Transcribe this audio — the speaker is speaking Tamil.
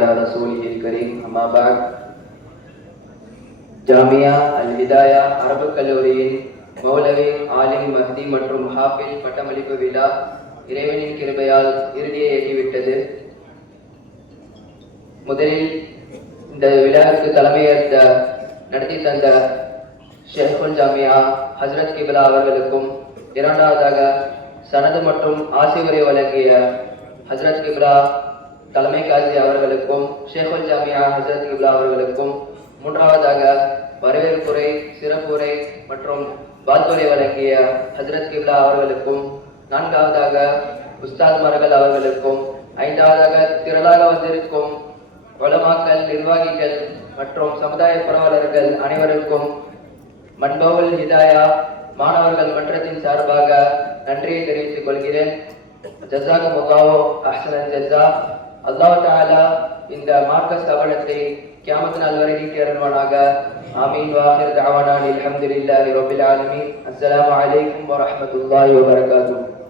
على رسوله الكريم أما بعد ஜாமியா அல் ஹிதாயா அரபு கல்லூரியின் மௌலவி ஆலிம் மஹதி மற்றும் ஹாஃபில் பட்டமளிப்பு விழா இறைவனின் கிருபையால் இறுதியை எட்டிவிட்டது முதலில் இந்த விழாவிற்கு தலைமையேற்ற நடத்தி தந்த ஷேகுல் ஜாமியா ஹஸ்ரத் கிபிலா அவர்களுக்கும் இரண்டாவதாக சனது மற்றும் ஆசிவரை வழங்கிய ஹஸ்ரத் கிப்லா தலைமை காசி அவர்களுக்கும் ஷேகுல் ஜாமியா ஹஸ்ரத் இப்லா அவர்களுக்கும் மூன்றாவதாக வரவேற்புரை சிறப்புரை மற்றும் வாழ்த்துரை வழங்கிய ஹசரத் கிப்லா அவர்களுக்கும் நான்காவதாக உஸ்தாத் உஸ்தாத்மார்கள் அவர்களுக்கும் ஐந்தாவதாக திரளாக வந்திருக்கும் வளமாக்கல் நிர்வாகிகள் மற்றும் சமுதாய புரவலர்கள் அனைவருக்கும் மண்பவுல் ஹிதாயா மாணவர்கள் மன்றத்தின் சார்பாக நன்றியை தெரிவித்துக் கொள்கிறேன். ஜசாக்கு முகாவோ அஹ்சன் ஜஸா. அல்லாஹ் தாலா இந்த மார்க்க ஸ்தாபனத்தை கியாமத்து நாள் வரை நீட்டி ஆமீன். வாஹிர் தஅவானா அலமதுல்லாஹி ரபில் ஆலமீன். அஸ்ஸலாமு அலைக்கும் வரஹ்மத்துல்லாஹி வபரகாத்துஹு